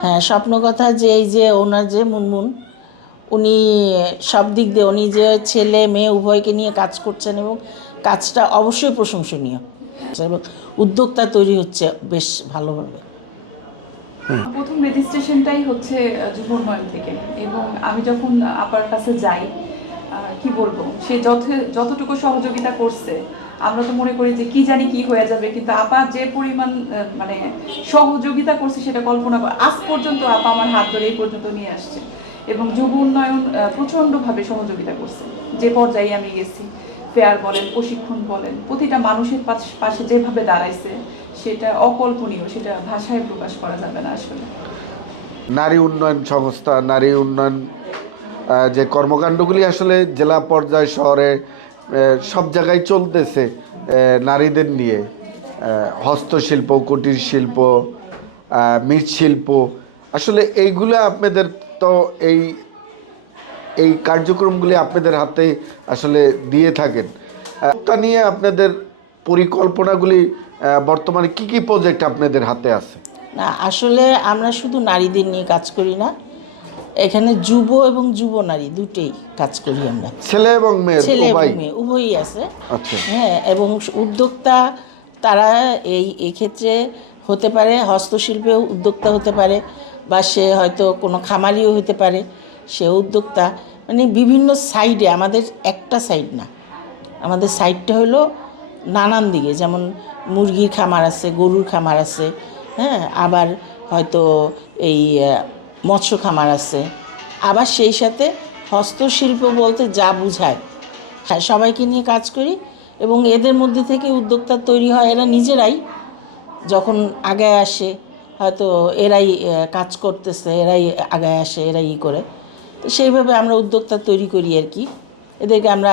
হ্যাঁ স্বপ্ন কথা যে এই যে ওনার যে মুনমুন উনি সব দিক দিয়ে উনি যে ছেলে মেয়ে উভয়কে নিয়ে কাজ করছেন এবং কাজটা অবশ্যই প্রশংসনীয়। এবং উদ্যোক্তা তৈরি হচ্ছে বেশ ভালোভাবে। প্রথম রেজিস্ট্রেশনটাই হচ্ছে আহ, যুব উন্নয়ন থেকে। এবং আমি যখন আপার কাছে যাই কি বলব সে যত যতটুকু সহযোগিতা করছে আমরা তো মনে করি যে কি জানি কি হয়ে যাবে, কিন্তু আপা যে পরিমাণ মানে সহযোগিতা করছে সেটা কল্পনা আজ পর্যন্ত আপা আমার হাত ধরে এই পর্যন্ত নিয়ে আসছে। এবং যুব উন্নয়ন প্রচণ্ডভাবে সহযোগিতা করছে। যে পর্যায়ে আমি গেছি, ফেয়ার বলেন, প্রশিক্ষণ বলেন, প্রতিটা মানুষের পাশ- যেভাবে দাঁড়াইছে, সেটা অকল্পনীয়, সেটা ভাষায় প্রকাশ করা যাবে না আসলে। নারী উন্নয়ন সংস্থা, নারী উন্নয়ন যে কর্মকাণ্ডগুলি আসলে জেলা পর্যায় শহরে সব জায়গায় চলতেছে নারীদের নিয়ে। হস্তশিল্প, কুটির শিল্প মৃৎশিল্প আসলে এইগুলো আপনাদের তো এই এই কার্যক্রমগুলি আপনাদের হাতে আসলে দিয়ে থাকেন। তা নিয়ে আপনাদের পরিকল্পনাগুলি বর্তমানে কি কি প্রজেক্ট আপনাদের হাতে আছে? না, আসলে আমরা শুধু নারীদের নিয়ে কাজ করি না এখানে যুব এবং যুব নারী দুটেই কাজ করি আমরা। ছেলে এবং মেয়ে ছেলে এবং মেয়ে উভয়ই আছে। আচ্ছা। হ্যাঁ এবং উদ্যোক্তা তারা এই এক্ষেত্রে হতে পারে হস্তশিল্পেও উদ্যোক্তা হতে পারে বা সে হয়তো কোনো খামারিও হতে পারে সে উদ্যোক্তা। মানে বিভিন্ন সাইডে আমাদের একটা সাইড না। আমাদের সাইডটা হলো নানান দিকে যেমন মুরগির খামার আছে গরুর খামার আছে হ্যাঁ আবার হয়তো এই মৎস্য খামার আছে। আবার সেই সাথে হস্তশিল্প বলতে যা বোঝায়। হ্যাঁ সবাইকে নিয়ে কাজ করি এবং এদের মধ্যে থেকে উদ্যোক্তা তৈরি হয়। এরা নিজেরাই যখন আগে আসে, হয়তো এরাই কাজ করতেছে, এরাই আগায় আসে, এরাই ই করে। তো সেইভাবে আমরা উদ্যোক্তা তৈরি করি আর কি। এদেরকে আমরা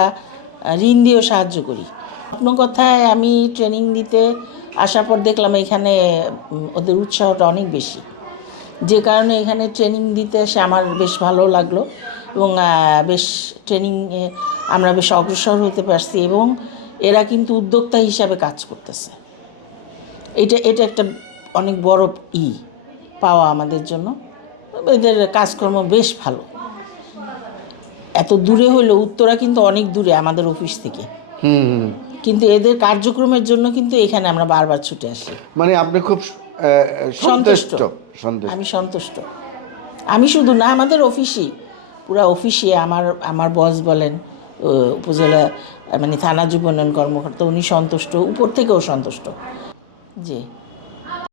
ঋণ দিয়েও সাহায্য করি। স্বপ্ন কথায় আমি ট্রেনিং দিতে আসার পর দেখলাম এখানে ওদের উৎসাহটা অনেক বেশি। যে কারণে এখানে ট্রেনিং দিতে এসে আমার বেশ ভালো লাগল এবং বেশ ট্রেনিং আমরা বেশ অগ্রসর হতে পারছি এবং এরা কিন্তু উদ্যোক্তা হিসাবে কাজ করতেছে। এটা এটা একটা অনেক বড় ই পাওয়া আমাদের জন্য। এদের কাজকর্ম বেশ ভালো। এত দূরে হলেও উত্তরা কিন্তু অনেক দূরে আমাদের অফিস থেকে। কিন্তু এদের কার্যক্রমের জন্য কিন্তু এখানে আমরা বারবার ছুটে আসি। মানে আপনি খুব সন্তুষ্ট। আমি সন্তুষ্ট। আমি শুধু না আমাদের অফিসই পুরো অফিসে আমার আমার বস বলেন উপজেলা মানে থানা যুব উন্নয়ন কর্মকর্তা উনি সন্তুষ্ট উপর থেকেও সন্তুষ্ট। জি।